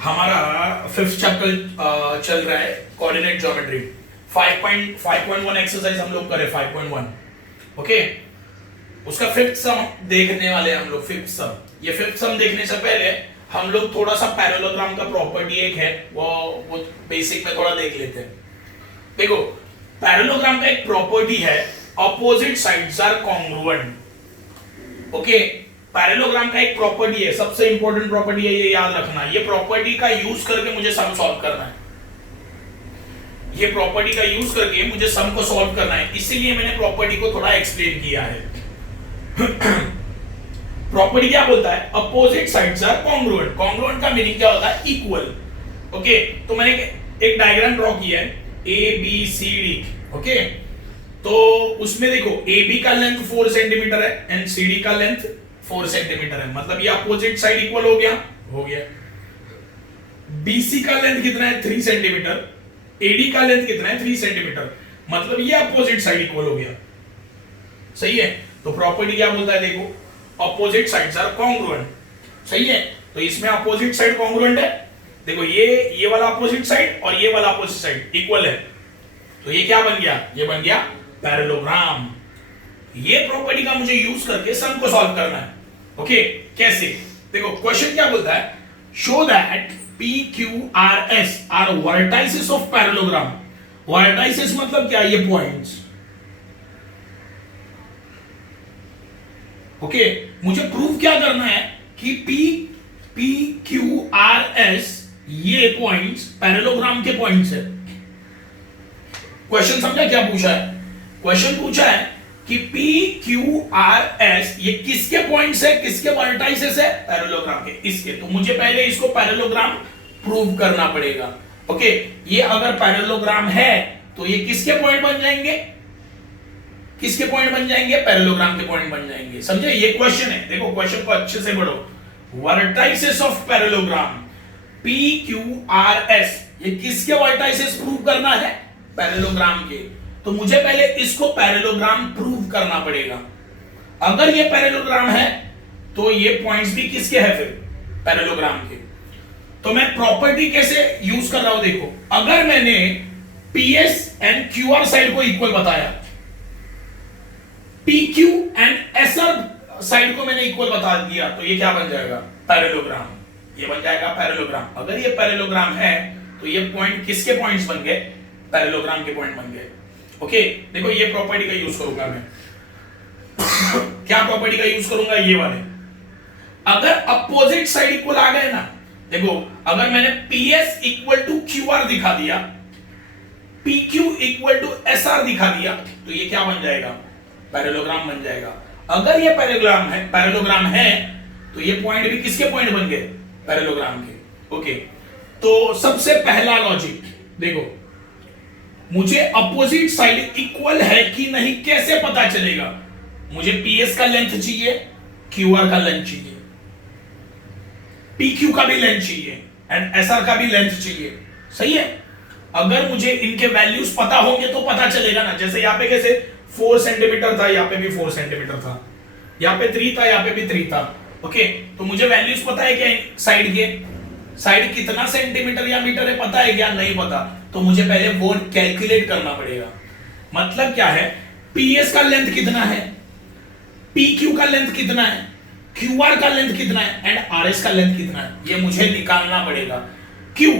हमारा fifth chapter चल रहा है कोऑर्डिनेट ज्योमेट्री 5.1 एक्सरसाइज हम लोग करें 5.1 ओके। उसका फिफ्थ सम देखने वाले हैं हम लोग। फिफ्थ सम, ये फिफ्थ सम देखने से पहले हम लोग थोड़ा सा पैरेललोग्राम का प्रॉपर्टी एक है वो बेसिक में थोड़ा देख लेते हैं। देखो पैरेललोग्राम का एक प्रॉपर्टी है opposite sides are congruent. Okay, parallelogram का एक प्रॉपर्टी है, सबसे इंपॉर्टेंट प्रॉपर्टी है, ये याद रखना। ये प्रॉपर्टी का यूज करके मुझे सम सॉल्व करना है। ये प्रॉपर्टी का यूज करके मुझे सम को सॉल्व करना है, इसीलिए मैंने प्रॉपर्टी को थोड़ा एक्सप्लेन किया है। प्रॉपर्टी क्या बोलता है? Opposite sides are congruent. Congruent का मीनिंग क्या होता है? इक्वल। ओके, तो मैंने एक डायग्राम ड्रॉ किया है A B C D. Okay, तो उसमें देखो ए बी का लेंथ 4 सेंटीमीटर है एंड सी डी का लेंथ 4 सेंटीमीटर है, मतलब ये अपोजिट साइड इक्वल हो गया। BC का लेंथ कितना है? 3 सेंटीमीटर। AD का लेंथ कितना है? 3 सेंटीमीटर, मतलब ये अपोजिट साइड इक्वल हो गया। सही है, तो प्रॉपर्टी क्या बोलता है? देखो अपोजिट साइड्स आर कॉन्ग्रुएंट। सही है, तो इसमें अपोजिट साइड कॉन्ग्रुएंट है। देखो ये वाला अपोजिट साइड और ये वाला अपोजिट साइड इक्वल है, तो ये क्या बन गया? ये बन गया पैरेललोग्राम। ये प्रॉपर्टी का मुझे यूज करके सम को सॉल्व करना है। ओके, कैसे? देखो क्वेश्चन क्या बोलता है? Show that PQRS are vertices of parallelogram. Vertices मतलब क्या? ये पॉइंट्स। ओके, मुझे प्रूव क्या करना है कि PQRS ये पॉइंट्स पैरेललोग्राम के पॉइंट्स है। क्वेश्चन समझा क्या पूछा है? क्वेश्चन पूछा है कि PQRS ये किसके पॉइंट्स है, किसके वर्टाइसेस है? पैरेललोग्राम के, इसके। तो मुझे पहले इसको पैरेललोग्राम प्रूव करना पड़ेगा। ओके, ये अगर पैरेललोग्राम है तो ये किसके पॉइंट बन जाएंगे? किसके पॉइंट बन जाएंगे? पैरेललोग्राम के पॉइंट बन जाएंगे। समझे? ये क्वेश्चन है, देखो क्वेश्चन को अच्छे से पढ़ो। वर्टाइसेस ऑफ पैरेललोग्राम PQRS, ये किसके वर्टाइसेस प्रूव करना है? पैरेललोग्राम के। तो मुझे पहले इसको पैरेललोग्राम प्रूव करना पड़ेगा। अगर ये पैरेललोग्राम है तो ये पॉइंट्स भी किसके हैं? फिर पैरेललोग्राम के। तो मैं प्रॉपर्टी कैसे यूज कर रहा हूं? देखो, अगर मैंने PS एंड QR साइड को इक्वल बताया, PQ एंड SR साइड को मैंने इक्वल बता दिया, तो ये क्या बन जाएगा? पैरेललोग्राम। ये बन जाएगा पैरेललोग्राम। अगर ये पैरेललोग्राम है तो ये पॉइंट किसके पॉइंट्स बन गए? पैरेललोग्राम के पॉइंट बन गए। ओके, देखो ये प्रॉपर्टी का यूज करूंगा मैं। क्या प्रॉपर्टी का यूज करूंगा? ये वाले। अगर अपोजिट साइड इक्वल आ गए ना, देखो अगर मैंने PS इक्वल टू QR दिखा दिया, PQ इक्वल टू SR दिखा दिया, तो ये क्या बन जाएगा? पैरेललोग्राम बन जाएगा। अगर ये पैरेललोग्राम है तो ये पॉइंट भी किसके पॉइंट बन गए? पैरेललोग्राम के। ओके, तो सबसे पहला लॉजिक देखो, मुझे अपोजिट साइड इक्वल है कि नहीं कैसे पता चलेगा? मुझे PS का लेंथ चाहिए, QR का लेंथ चाहिए, PQ का भी लेंथ चाहिए एंड SR का भी लेंथ चाहिए। सही है, अगर मुझे इनके वैल्यूज पता होंगे तो पता चलेगा ना। जैसे यहाँ पे कैसे 4 सेंटीमीटर था, यहाँ पे भी 4 सेंटीमीटर था, यहाँ पे 3 था, यहाँ पे भी 3 था। ओके, तो मुझे वैल्यूज पता है क्या? साइड के साइड कितना सेंटीमीटर या मीटर है पता है क्या? नहीं पता, तो मुझे पहले वो कैलकुलेट करना पड़ेगा। मतलब क्या है? PS का लेंथ कितना है, PQ का लेंथ कितना है, QR का लेंथ कितना है एंड RS का लेंथ कितना है, ये मुझे निकालना पड़ेगा। क्यों?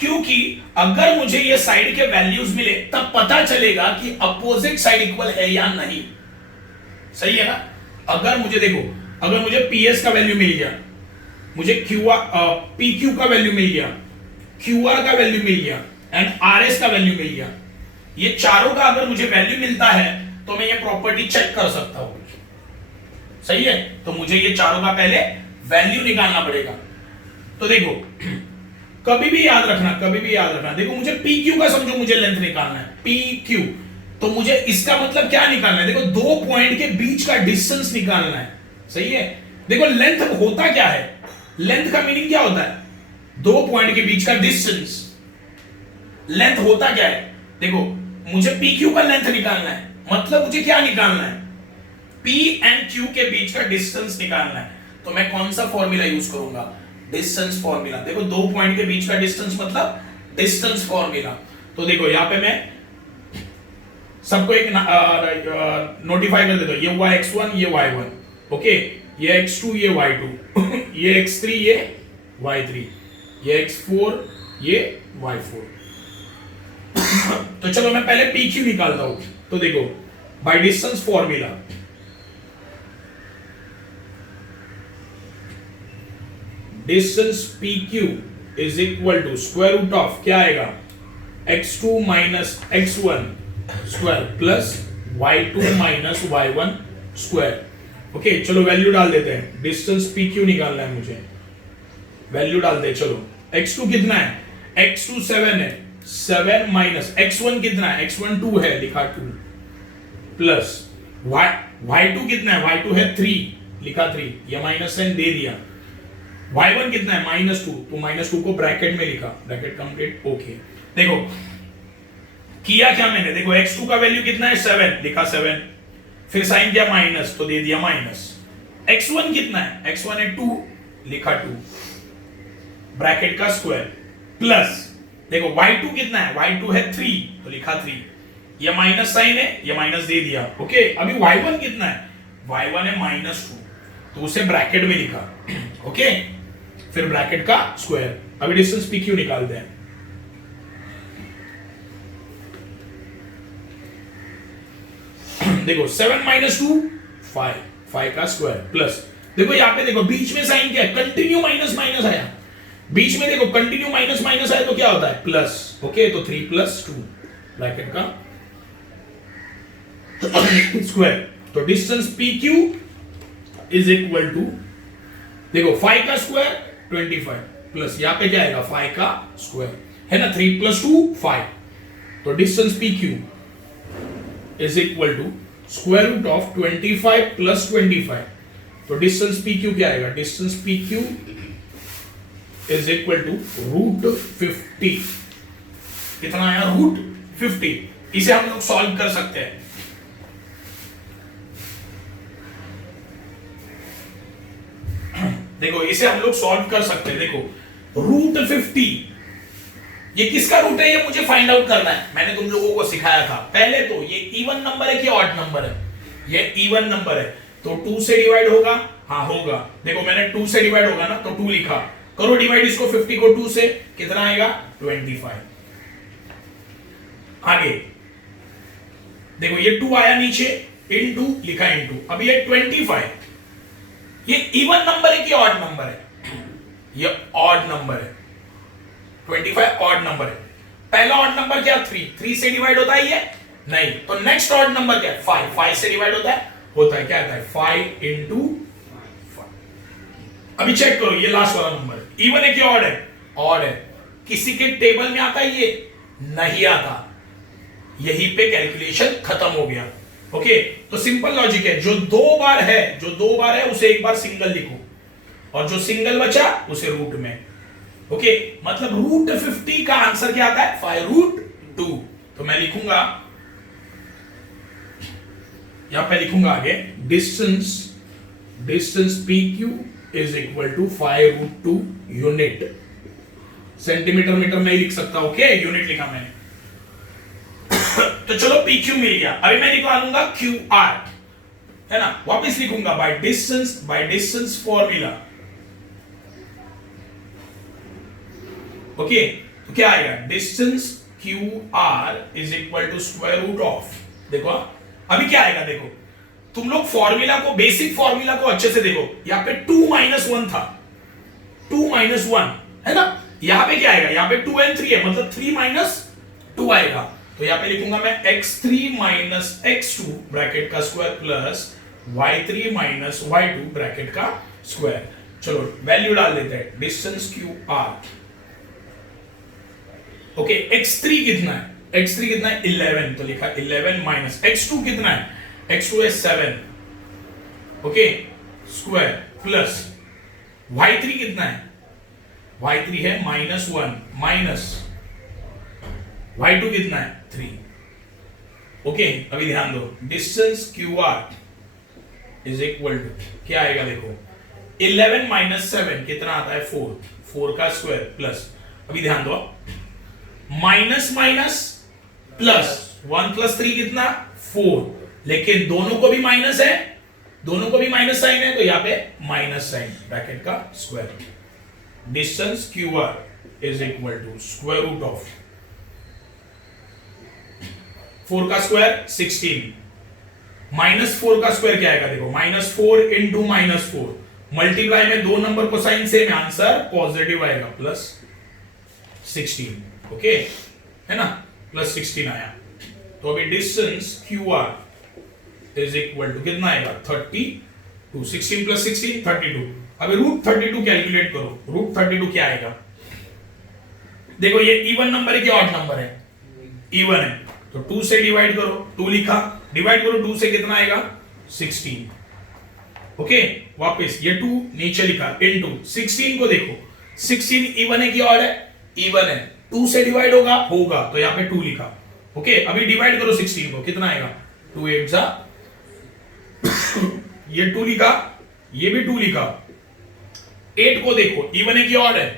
क्योंकि अगर मुझे ये साइड के वैल्यूज मिले तब पता चलेगा कि अपोजिट साइड इक्वल है या नहीं। सही है ना? अगर मुझे देखो, अगर मुझे PS का वैल्यू मिल गया, मुझे PQ का वैल्यू मिल गया, QR का वैल्यू मिल गया एंड RS का वैल्यू मिल गया, ये चारों का अगर मुझे वैल्यू मिलता है तो मैं ये प्रॉपर्टी चेक कर सकता हूं। सही है, तो मुझे ये चारों का पहले वैल्यू निकालना पड़ेगा। तो देखो कभी भी याद रखना, देखो मुझे PQ का समझो मुझे लेंथ निकालना है, PQ, तो मुझे इसका मतलब क्या निकालना है? देखो दो पॉइंट के बीच का डिस्टेंस निकालना है। सही है, देखो लेंथ होता क्या है? लेंथ का मीनिंग क्या होता है? दो पॉइंट के बीच का डिस्टेंस। लेंथ होता क्या है? देखो मुझे PQ का लेंथ निकालना है, मतलब मुझे क्या निकालना है? P एंड Q के बीच का डिस्टेंस निकालना है। तो मैं कौन सा फॉर्मूला यूज करूंगा? Distance formula. देखो दो पॉइंट के बीच का डिस्टेंस मतलब डिस्टेंस फॉर्मूला। तो देखो यहां पे मैं सबको एक नोटिफाई कर देता हूं, ये y(x1) ये y1, ओके, ये x2 ये y2 ये x3 ये y3, ये x4 ये y4। तो चलो मैं पहले PQ निकालता हूं। तो देखो by distance formula, distance PQ is equal to square root of क्या आएगा, x2 minus x1 square plus y2 minus y1 square. Okay चलो वैल्यू डाल देते हैं, डिस्टेंस PQ निकालना है मुझे, वैल्यू डालते हैं। चलो x2 कितना है, x2 7 है, 7 माइनस x1 कितना है, x1 2 है, लिखा 2 प्लस y2 कितना है, y2 है 3, लिखा 3, ये माइनस साइन दे दिया। y1 कितना है, -2, तो -2 को ब्रैकेट में लिखा, ब्रैकेट कंप्लीट, ओके। देखो किया क्या मैंने, देखो x2 का वैल्यू कितना है 7, लिखा 7, फिर साइन किया माइनस तो दे दिया माइनस। x1 कितना है, x1 है 2, लिखा 2, ब्रैकेट का स्क्वायर प्लस देखो y2 कितना है, y2 है 3, तो लिखा 3, ये माइनस साइन है, ये माइनस दे दिया, ओके। अभी y1 कितना है, y1 है -2, तो उसे ब्रैकेट में लिखा, ओके, फिर ब्रैकेट का स्क्वायर। अभी डिस्टेंस PQ निकालते हैं। देखो 7 - 2 5, 5 का स्क्वायर प्लस देखो यहाँ पे देखो बीच में साइन क्या है, कंटिन्यू माइनस माइनस आया, बीच में देखो कंटिन्यू माइनस माइनस आया तो क्या होता है प्लस, ओके, तो 3 + 2 ब्रैकेट का स्क्वायर। तो distance PQ is equal to देखो 5 का स्क्वायर 25 प्लस यहाँ पे क्या आएगा 5 का स्क्वायर है ना, 3 + 2 5, तो distance PQ is equal to square root of 25 + 25, तो डिस्टेंस PQ क्या आएगा, distance PQ is equal to √50, कितना आया √50। इसे हम लोग सॉल्व कर सकते हैं, देखो इसे हम लोग सॉल्व कर सकते हैं। देखो √50 ये किसका रूट है, ये मुझे फाइंड आउट करना है। मैंने तुम लोगों को सिखाया था पहले, तो ये इवन नंबर है कि ऑड नंबर है, ये इवन नंबर है, तो 2 से डिवाइड होगा, हाँ होगा। देखो मैंने 2 से डिवाइड होगा ना, तो 2 लिखा, करो डिवाइड इसको 50 को 2 से, कितना आएगा 25। आगे देखो ये 2 आया नीचे, इनटू लिखा इनटू, अब ये 25, ये इवन नंबर है कि ऑड नंबर है, ये ऑड नंबर है, 25 ऑड नंबर है। पहला ऑड नंबर क्या 3 से डिवाइड होता है ये नहीं, तो नेक्स्ट ऑड नंबर क्या 5 से डिवाइड होता है क्या आता है 5 × 5। अभी चेक करो ये लास्ट वाला नंबर इवन है कि ऑड है, ऑड है। किसी के टेबल में आता है ये नहीं आता, यहीं पे कैलकुलेशन खत्म हो गया, ओके। तो सिंपल लॉजिक है, जो दो बार है उसे एक बार सिंगल लिखो, और जो सिंगल बचा उसे रूट में, ओके। मतलब √50 का आंसर क्या आता है 5√2। तो मैं लिखूंगा, यहां पे लिखूंगा आगे distance PQ is equal to 5√2 unit, centimetre metre नहीं लिख सकता, ओके, यूनिट लिखा मैंने। तो चलो PQ मिल गया, अभी मैं निकालूंगा QR, है ना, वापस लिखूंगा बाय डिस्टेंस फॉर्मूला, ओके। तो क्या आएगा, distance QR is equal to square root of, देखो अभी क्या आएगा, देखो तुम लोग फॉर्मूला को, बेसिक फॉर्मूला को अच्छे से देखो, यहां पे 2 - 1 था, 2 - 1 है ना, यहां पे क्या आएगा, यहां पे 2 and 3 है, मतलब 3 - 2 आएगा। तो यहां पे लिखूंगा मैं x3 - x2 ब्रैकेट का square plus y3 - y2 bracket का स्क्वायर। चलो वैल्यू डाल देते हैं, डिस्टेंस QR, ओके। x3 कितना है, x3 कितना है 11, तो लिखा 11 माइनस x2 कितना है, x2 है 7, ओके, स्क्वायर प्लस y3 कितना है, y3 है -1 माइनस y2 कितना है 3, ओके। अभी ध्यान दो, distance QR is equal to क्या आएगा, देखो 11 माइनस 7 कितना आता है 4, 4 का स्क्वायर प्लस, अभी ध्यान दो, माइनस माइनस प्लस, 1 प्लस 3 कितना 4, लेकिन दोनों को भी माइनस है, दोनों को भी माइनस साइन है, तो यहां पे माइनस साइन ब्रैकेट का square, distance Q R is equal to square root of 4 का स्क्वायर 16, माइनस 4 का स्क्वायर क्या आएगा, देखो माइनस 4 इंटू माइनस 4, मल्टीप्लाई में दो नंबर को साइन सेम, आंसर पॉजिटिव आएगा प्लस 16, ओके है ना, प्लस 16 आया। तो अभी distance Q R is equal to कितना आएगा 32, 16 प्लस 16 32। अभी रूट 32 कैलकुलेट करो, रूट 32 क्या आएगा, देखो ये इवन नंबर है कि ऑड नंबर है, इवन है, तो 2 से डिवाइड करो, 2 लिखा, डिवाइड करो 2 से कितना आएगा 16, ओके वापस ये 2 नीचे लिखा इनटू 16 को देखो, 16 इवन है कि ऑड है, इवन है, 2 से डिवाइड होगा होगा, तो यहां पे 2 लिखा, ओके अभी डिवाइड करो 16 को, कितना आएगा 2 8 जा ये 2 लिखा, ये भी 2 लिखा, 8 को देखो इवन है कि ऑड है,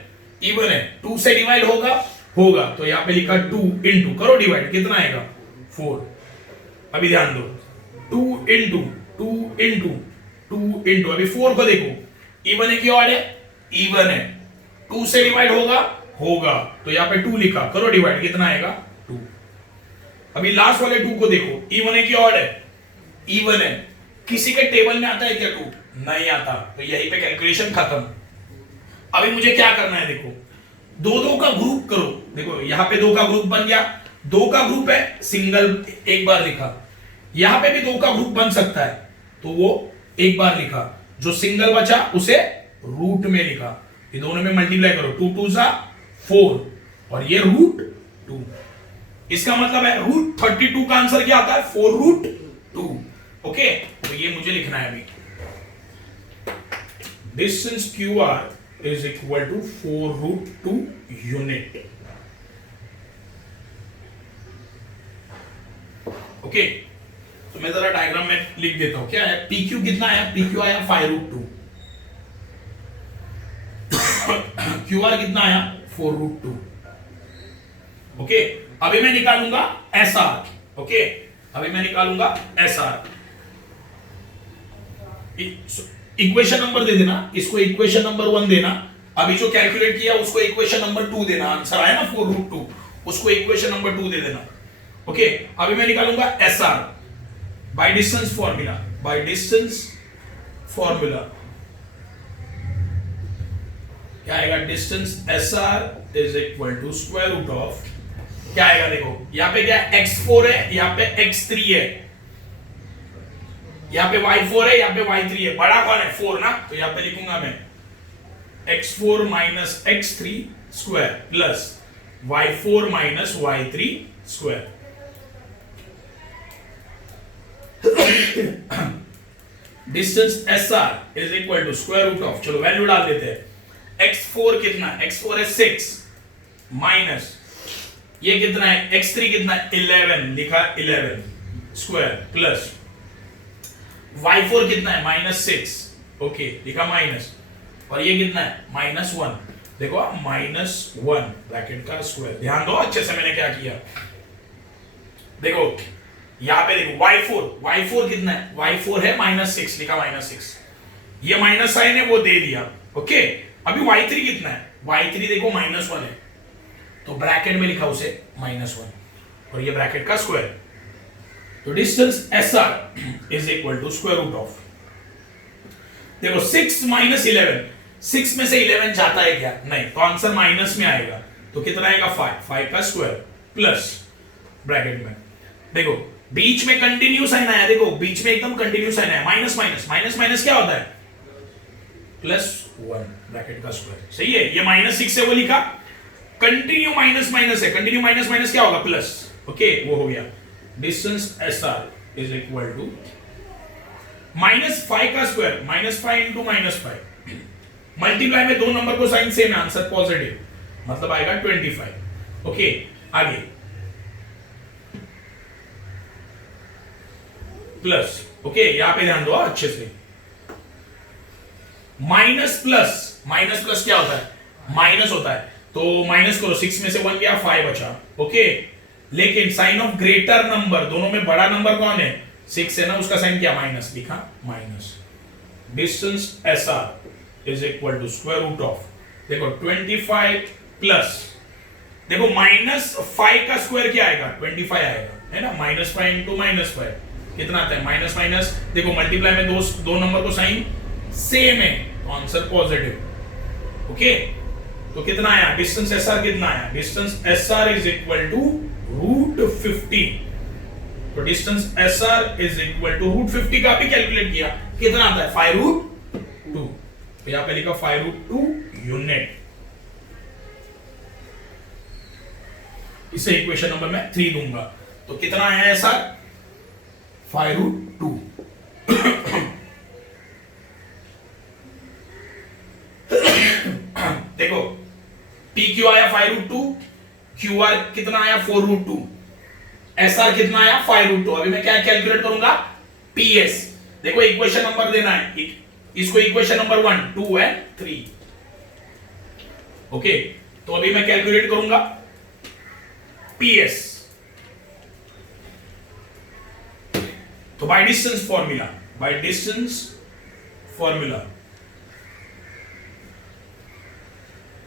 इवन है, 2 से डिवाइड होगा होगा, तो यहां पे लिखा 2 इंटू करो डिवाइड, कितना आएगा 4, अभी ध्यान दो 2 इंटू 2 इंटू 2 इंटू, अभी 4 को देखो इवन है कि ऑड है, इवन है, 2 से डिवाइड होगा होगा, तो यहां पे 2 लिखा, करो डिवाइड, कितना आएगा 2। अभी लास्ट वाले 2 को देखो इवन है कि ऑड है, इवन है, किसी के टेबल में आता है क्या 2, नहीं आता, तो यहीं पे कैलकुलेशन खत्म। अभी मुझे क्या करना है, देखो दो दो का ग्रुप करो, देखो यहां पे 2 का ग्रुप बन गया, 2 का ग्रुप है सिंगल एक बार लिखा, यहां पे भी 2 का ग्रुप बन सकता है, तो वो एक बार लिखा, जो सिंगल बचा उसे रूट में लिखा, ये दोनों में मल्टीप्लाई करो, 2 2 जा 4 और ये रूट 2, इसका मतलब है रूट 32 का आंसर क्या आता है 4 रूट 2, ओके तो ये मुझे लिखना है अभी, distance Q are is equal to 4 root 2 unit, okay तो मैं जरा डायग्राम में लिख देता हूं, क्या है PQ कितना आया, PQ आया 5 रूट 2, QR कितना आया 4 रूट 2, ओके अभी मैं निकालूंगा SR, ओके अभी मैं निकालूंगा SR, इक्वेशन नंबर दे देना, इसको इक्वेशन नंबर 1 देना, अभी जो कैलकुलेट किया उसको इक्वेशन नंबर 2 देना, आंसर आया ना 4 रूट 2, उसको इक्वेशन नंबर 2 दे देना, ओके अभी मैं निकालूंगा SR by distance formula, by distance formula क्या आएगा, distance SR is equal to square root of, क्या आएगा देखो यहां पे क्या x4 है, यहां पे x3 है, यहां पे y4 है, यहां पे y3 है, बड़ा कौन है 4 ना, तो यहां पे लिखूंगा मैं x4 minus x3 square plus y4 minus y3 square, distance SR is equal to square root of, चलो वैल्यू डाल देते हैं, x4 कितना है, x4 है 6 माइनस ये कितना है x3 कितना है 11, लिखा 11 स्क्वायर प्लस y4 कितना है -6, ओके लिखा माइनस, और ये कितना है -1, देखो -1 ब्रैकेट का स्क्वायर, ध्यान दो अच्छे से मैंने क्या किया, देखो यहां पे देखो y4 कितना है, y4 है -6, लिखा -6, ये माइनस साइन है वो दे दिया, ओके अभी y3 कितना है, y3 देखो -1 है, तो ब्रैकेट में लिखा उसे -1 और ये ब्रैकेट का स्क्वायर, तो distance SR is equal to square root of, देखो 6 माइनस 11, 6 में से 11 जाता है क्या, नहीं, तो आंसर माइनस में आएगा, तो कितना आएगा 5 का स्क्वायर प्लस ब्रैकेट में, देखो बीच में कंटिन्यू साइन आया, देखो बीच में एकदम कंटिन्यू साइन आया, माइनस माइनस माइनस माइनस क्या होता है +1 ब्रैकेट का स्क्वायर, सही है, ये -6 से वो लिखा, कंटिन्यू माइनस माइनस है, कंटिन्यू माइनस माइनस क्या होगा प्लस, ओके वो हो गया, distance SR is equal to -5 का स्क्वायर, -5 इंटू -5, मल्टीप्लाई में दो नंबर को साइन सेम है, आंसर पॉजिटिव, मतलब आएगा 25, ओके आगे प्लस, ओके यहां पे ध्यान दो अच्छे से, माइनस प्लस क्या होता है, माइनस होता है, तो माइनस करो, 6 में से 1 गया, 5 बचा, ओके। लेकिन साइन ऑफ ग्रेटर नंबर, दोनों में बड़ा नंबर कौन है, 6 है ना, उसका साइन क्या, माइनस, लिखा minus. Distance S R is equal to square root of, देखो 25 प्लस, देखो -5 का स्क्वायर क्या आएगा, 25 आएगा, है ना, -5 इंटू -5 कितना आता है, माइनस माइनस, देखो मल्टीप्लाई में दो नंबर को साइन सेम है, तो आंसर पॉजिटिव, ओके। तो कितना आया, डिस्टेंस एस आर कितना आया, distance S R is equal to √50, तो distance S R is equal to √50 का भी कैलकुलेट किया, कितना आता है, 5√2, तो यहां पे लिखा 5√2 यूनिट। इसे इक्वेशन नंबर मैं 3 दूंगा, तो कितना आया है सर, 5√2। देखो पी क्यू आया 5√2, क्यू आर कितना आया 4√2, एस आर कितना आया 5√2। अभी मैं क्या कैलकुलेट करूंगा, पी एस, देखो इक्वेशन नंबर देना है, इसको इक्वेशन नंबर 1, 2 एंड 3, ओके। तो अभी मैं कैलकुलेट करूंगा PS, तो by distance formula,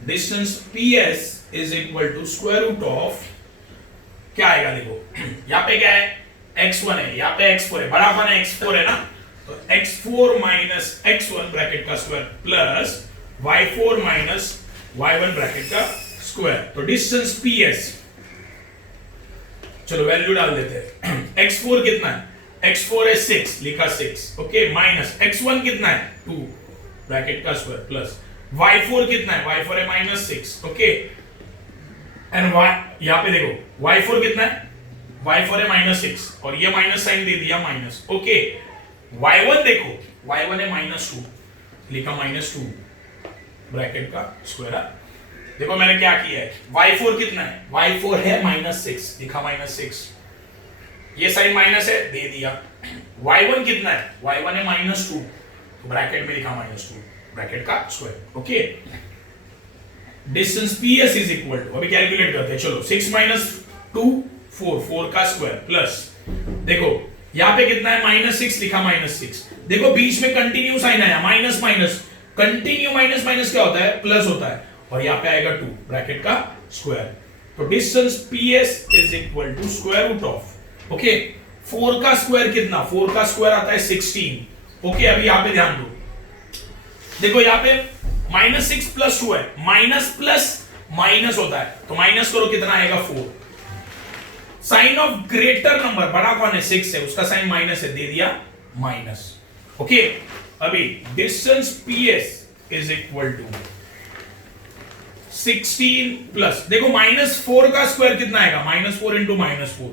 distance PS is equal to square root of, क्या आएगा, देखो यहां पे क्या है, x1 है, यहां पे x4 है, बड़ा फन है, x4 है ना, तो x4 माइनस x1 ब्रैकेट का square plus y4 minus y1 bracket का स्क्वायर, तो डिस्टेंस PS, चलो वैल्यू डाल देते हैं। x4 कितना है, x4 है 6, लिखा 6, ओके, माइनस x1 कितना है 2 ब्रैकेट का स्क्वायर प्लस y4 कितना है, y4 है -6, ओके, एंड y यहां पे देखो y4 कितना है, y4 है -6 और ये माइनस साइन दे दिया माइनस, ओके। y1 देखो, y1 है -2, लिखा -2 ब्रैकेट का स्क्वायर। देखो मैंने क्या किया है, y4 कितना है, y4 है -6, लिखा -6, ये साइन माइनस है, दे दिया। y1 कितना है, y1 है -2, तो ब्रैकेट में लिखा -2 ब्रैकेट का square, okay. Distance PS is equal to, अभी कैलकुलेट करते हैं, चलो 6 - 2 4 का स्क्वायर प्लस, देखो यहां पे कितना है, -6, लिखा -6, देखो बीच में कंटिन्यू साइन आया, minus minus, continue minus minus क्या होता है, प्लस होता है, और यहां पे आएगा 2 ब्रैकेट का स्क्वायर, तो distance PS is equal to square root of, okay. 4 का स्क्वायर कितना, 4 का स्क्वायर आता है 16, ओके। अभी यहां पे ध्यान दो, देखो यहां पे -6 + 2 है, माइनस प्लस माइनस होता है, तो माइनस करो कितना आएगा 4, साइन ऑफ ग्रेटर नंबर, बड़ा कौन है 6 है, उसका साइन माइनस है, दे दिया माइनस, ओके। अभी distance PS is equal to 16 plus, देखो -4 का स्क्वायर कितना आएगा, -4 इंटू -4,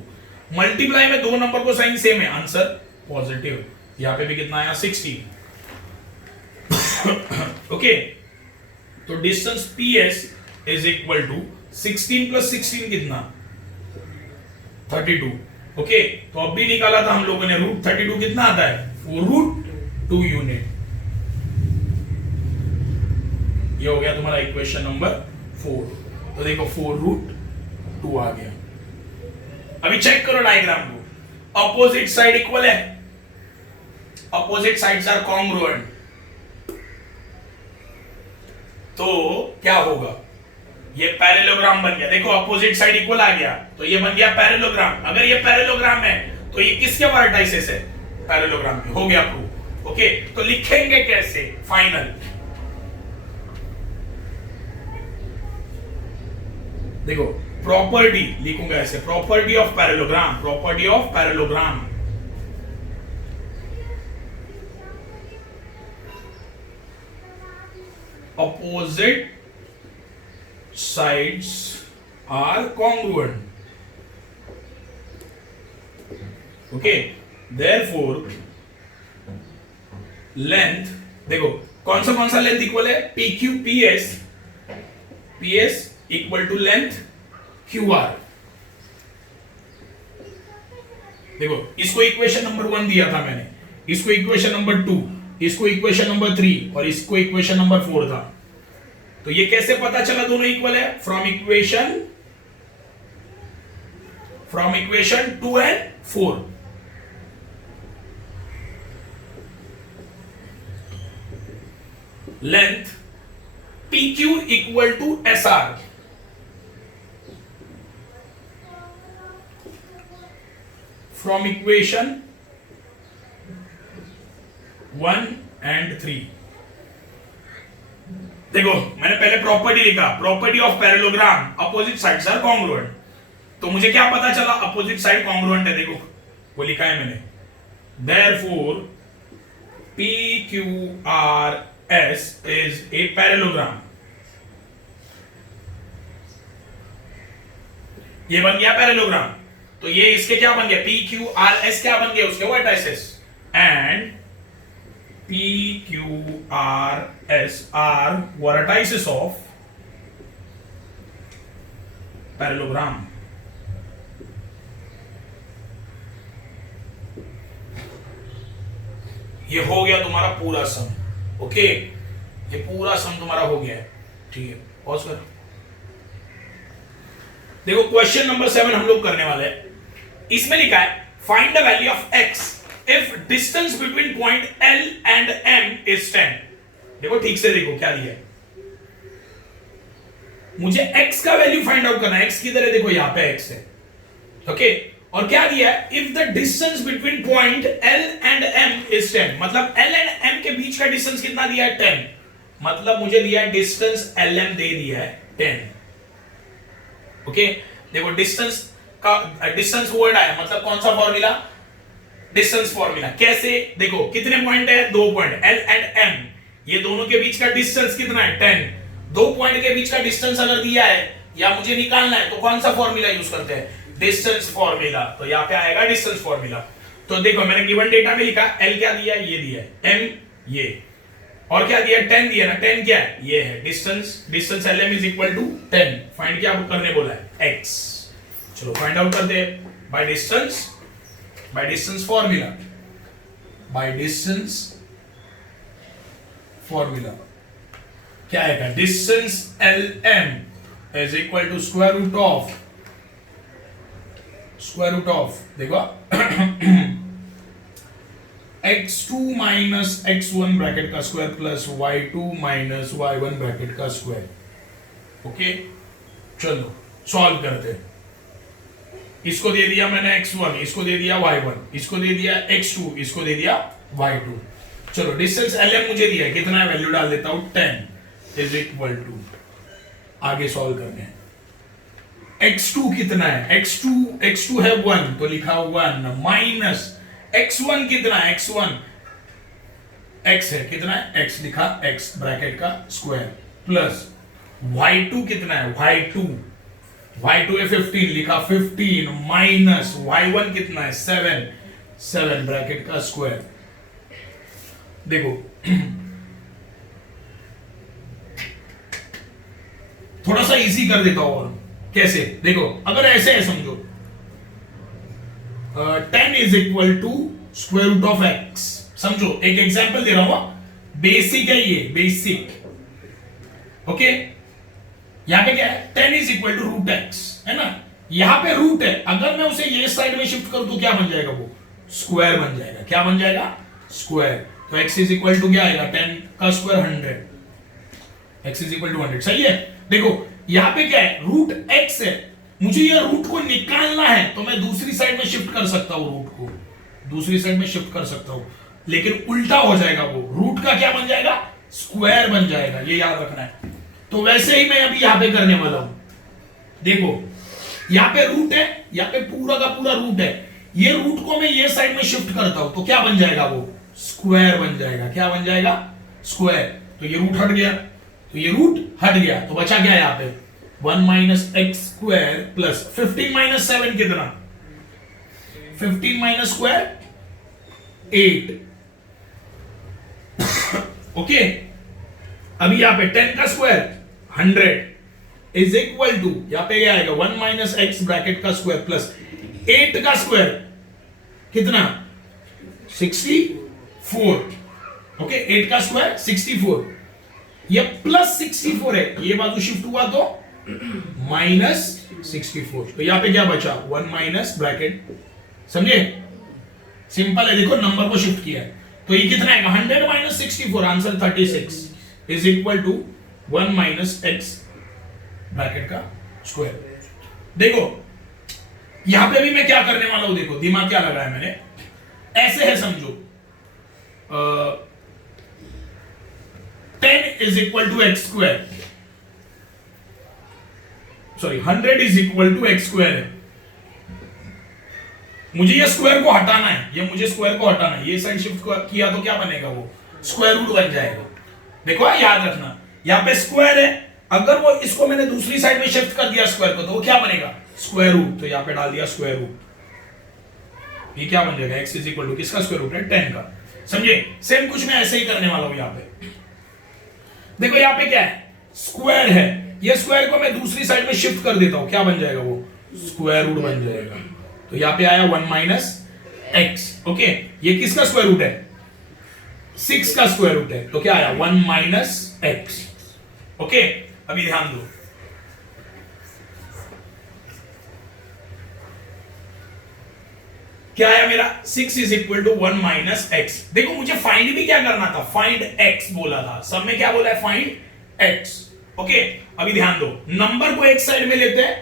मल्टीप्लाई में दो नंबर को साइन सेम है, आंसर पॉजिटिव। यहां पे भी कितना आया 16, ओके। तो distance PS is equal to 16 + 16 कितना 32, ओके। तो अब भी निकाला था हम लोगों ने, √32 कितना आता है 4√2 यूनिट। ये हो गया तुम्हारा इक्वेशन नंबर 4, तो देखो 4√2 आ गया। अभी चेक करो डायग्राम को, अपोजिट साइड इक्वल है, अपोजिट साइड्स आर कॉन्ग्रुएंट, तो क्या होगा, ये पैरेललोग्राम बन गया, देखो अपोजिट साइड इक्वल आ गया, तो ये बन गया पैरेललोग्राम। अगर ये पैरेललोग्राम है तो ये किसके वर्टाइसेस है, पैरेललोग्राम के, हो गया प्रूफ, ओके। तो लिखेंगे कैसे फाइनल, देखो प्रॉपर्टी लिखूंगा ऐसे, property of parallelogram, property of parallelogram, opposite sides are congruent, okay, therefore length, देखो कौन सा लेंथ इक्वल है, PQ PS equal to length QR। देखो इसको इक्वेशन नंबर 1 दिया था मैंने, इसको इक्वेशन नंबर 2, इसको इक्वेशन नंबर 3 और इसको इक्वेशन नंबर 4 था। तो ये कैसे पता चला दोनों इक्वल है? From equation 2 and 4। Length PQ equal to SR, from equation 1 and 3। देखो मैंने पहले प्रॉपर्टी लिखा, property of parallelogram, opposite sides are congruent. तो मुझे क्या पता चला? अपोजिट साइड कॉन्ग्रुएंट है। देखो वो लिखा है मैंने, therefore PQRS is a parallelogram. ये बन गया पैरेललोग्राम। तो ये इसके क्या बन गया? PQRS क्या बन गया? उसके vertices. And PQRS are vertices of parallelogram। ये हो गया तुम्हारा पूरा सम। ओके, ये पूरा सम तुम्हारा हो गया है। ठीक है, पॉज कर। देखो क्वेश्चन नंबर 7 हम लोग करने वाले हैं। इसमें लिखा है find the value of x if distance between point L and M is 10। देखो ठीक से देखो क्या दिया है। मुझे x का वैल्यू फाइंड आउट करना है। x किधर है? देखो यहां पे x है। ओके, और क्या दिया है? If the distance between point L and M is 10। मतलब L एंड M के बीच का डिस्टेंस कितना दिया है? 10। मतलब मुझे दिया है डिस्टेंस LM दे दिया है 10। ओके, देखो डिस्टेंस का डिस्टेंस वर्ड आया, मतलब कौन सा फॉर्मूला? Distance formula. कैसे? देखो कितने पॉइंट है? 2 पॉइंट L एंड M। ये दोनों के बीच का डिस्टेंस कितना है? 10। 2 पॉइंट के बीच का डिस्टेंस अगर दिया है या मुझे निकालना है तो कौन सा फॉर्मूला यूज करते हैं? Distance formula. तो यहाँ पे आएगा डिस्टेंस फॉर्मूला। तो देखो मैंने गिवन डेटा में लिखा L क्या दिया है? ये दिया है। M ये, और क्या दिया? 10 दिया ना। 10 क्या है? ये है distance. Distance LM is equal to 10। Find क्या करने बोला है? x। चलो फाइंड आउट करते हैं by distance formula. By distance formula क्या आएगा? Distance LM is equal to square root of देखो x2 माइनस x1 ब्रैकेट का square plus y2 minus y1 bracket का स्क्वायर। ओके, चलो सॉल्व करते हैं। इसको दे दिया मैंने x1, इसको दे दिया y1, इसको दे दिया x2, इसको दे दिया y2। चलो डिस्टेंस LM मुझे दिया है, कितना है? वैल्यू डाल देता हूं 10 इज इक्वल टू, आगे सॉल्व करने हैं। x2 कितना है? x2 है 1 तो लिखा 1 माइनस x1 कितना है? x1 x है, कितना है? x लिखा x ब्रैकेट का स्क्वायर प्लस y2 कितना है? y2 है 15 लिखा 15 माइनस y1 कितना है? 7 ब्रैकेट का स्क्वायर। देखो थोड़ा सा इजी कर देता हूं। और कैसे? देखो अगर ऐसे है समझो 10 is equal to square root of x। समझो एक एग्जांपल दे रहा हूं, बेसिक है ये, बेसिक। ओके, यहां पे क्या है? 10 is equal to root x है ना। यहां पे रूट है, अगर मैं उसे ये साइड में शिफ्ट करूं तो क्या बन जाएगा? वो स्क्वायर बन जाएगा। क्या बन जाएगा? स्क्वायर। तो x इज इक्वल टू क्या आएगा? 10 का square 100। x is equal to 100। सही है। देखो यहां पे क्या है? रूट x है, मुझे ये रूट को निकालना है तो मैं दूसरी साइड में शिफ्ट कर सकता हूं, रूट को दूसरी साइड में शिफ्ट कर सकता हूं, लेकिन उल्टा हो जाएगा। वो रूट का क्या बन जाएगा? स्क्वायर बन जाएगा। ये याद रखना है। तो वैसे ही मैं अभी यहां पे करने वाला हूं। देखो यहां पे रूट है, यहां पे पूरा का पूरा रूट है, ये रूट को मैं ये साइड में शिफ्ट करता हूं तो क्या बन जाएगा? वो स्क्वायर बन जाएगा। क्या बन जाएगा? स्क्वायर। तो ये रूट हट गया, तो ये रूट हट गया, तो बचा क्या यहां पे? 1 minus x square plus 15 minus 7 कितना? 15 माइनस स्क्वायर 8। ओके, अभी यहां पे 10 का स्क्वायर 100 इज इक्वल टू, यहां पे क्या आएगा? 1 माइनस एक्स ब्रैकेट का स्क्वायर प्लस 8 का स्क्वायर कितना? 64। ओके 8 का स्क्वायर 64, ये प्लस 64 है, ये बाजू शिफ्ट हुआ तो माइनस 64, तो यहां पे क्या बचा 1 माइनस ब्रैकेट, समझे? सिंपल है, देखो नंबर को शिफ्ट किया है, तो ये कितना आएगा 100 minus 64, answer 36 is equal to 1 minus x bracket का स्क्वायर। देखो यहां पे भी मैं क्या करने वाला हूं, देखो दिमाग क्या लगाया मैंने, ऐसे है समझो 10 is equal to x square, sorry 100 is equal to x square है, मुझे ये स्क्वायर को हटाना है, ये मुझे स्क्वायर को हटाना है, ये साइड शिफ्ट किया तो क्या बनेगा, वो स्क्वायर रूट बन जाएगा। देखो याद रखना यहां पे स्क्वायर है, अगर वो इसको मैंने दूसरी साइड में शिफ्ट कर दिया स्क्वायर को, तो वो क्या बनेगा स्क्वायर रूट, तो यहां पे डाल दिया स्क्वायर रूट, ये क्या बन जाएगा x इज इक्वल टू किसका स्क्वायर रूट है 10 का, समझे? सेम कुछ मैं ऐसे ही करने वाला हूं यहां पे। देखो यहां पे क्या है स्क्वायर है, ये स्क्वायर को मैं दूसरी साइड में शिफ्ट कर देता हूं, क्या बन जाएगा वो स्क्वायर रूट बन जाएगा, तो यहां पे आया 1 माइनस एक्स, ओके ये किसका स्क्वायर रूट है 6 का स्क्वायर रूट है, तो क्या आया 1 माइनस एक्स, ओके। अभी ध्यान दो, क्या आया मेरा 6 is equal to 1 minus x. देखो मुझे फाइंड भी क्या करना था, फाइंड एक्स बोला था, सब में क्या बोला है फाइंड एक्स, ओके। अभी ध्यान दो, नंबर को एक साइड में लेते हैं,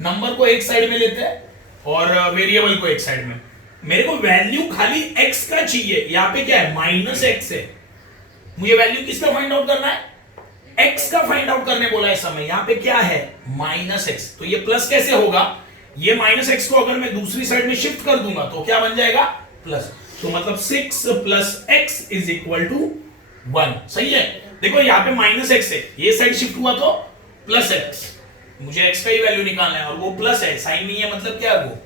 नंबर को एक साइड में लेते हैं और वेरिएबल को एक साइड में, मेरे को वैल्यू खाली x का चाहिए, यहां पे क्या है माइनस एक्स है, मुझे वैल्यू किसका फाइंड आउट करना है x का फाइंड आउट करने बोला है समय, यहां पे क्या है माइनस एक्स, तो ये प्लस कैसे होगा, ये माइनस एक्स को अगर मैं दूसरी साइड में शिफ्ट कर दूंगा तो क्या बन जाएगा प्लस, तो मतलब 6 plus x is equal to 1, सही है। देखो यहां पे माइनस एक्स है, ये साइड शिफ्ट हुआ तो प्लस एक्स, मुझे एक्स का ही वैल्यू निकालना है और वो प्लस है, साइन नहीं है मतलब क्या वो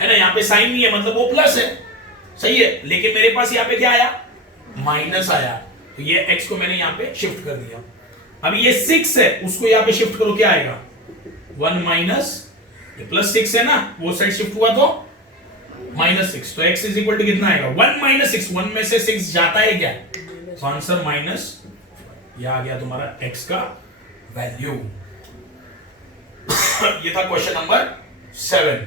है ना, यहाँ पे साइन नहीं है मतलब वो प्लस है, सही है, लेकिन मेरे पास यहाँ पे क्या आया माइनस आया, तो ये x को मैंने यहाँ पे शिफ्ट कर दिया। अभी ये 6 है, उसको यहाँ पे शिफ्ट करो, क्या आएगा 1 माइनस, ये प्लस 6 है ना, वो साइड शिफ्ट हुआ तो माइनस 6, तो x इज इक्वल टू कितना आएगा 1 माइनस 6, 1 में से 6 जाता है क्या, तो आंसर माइनस, यह आ गया तुम्हारा x का वैल्यू। ये था क्वेश्चन नंबर 7।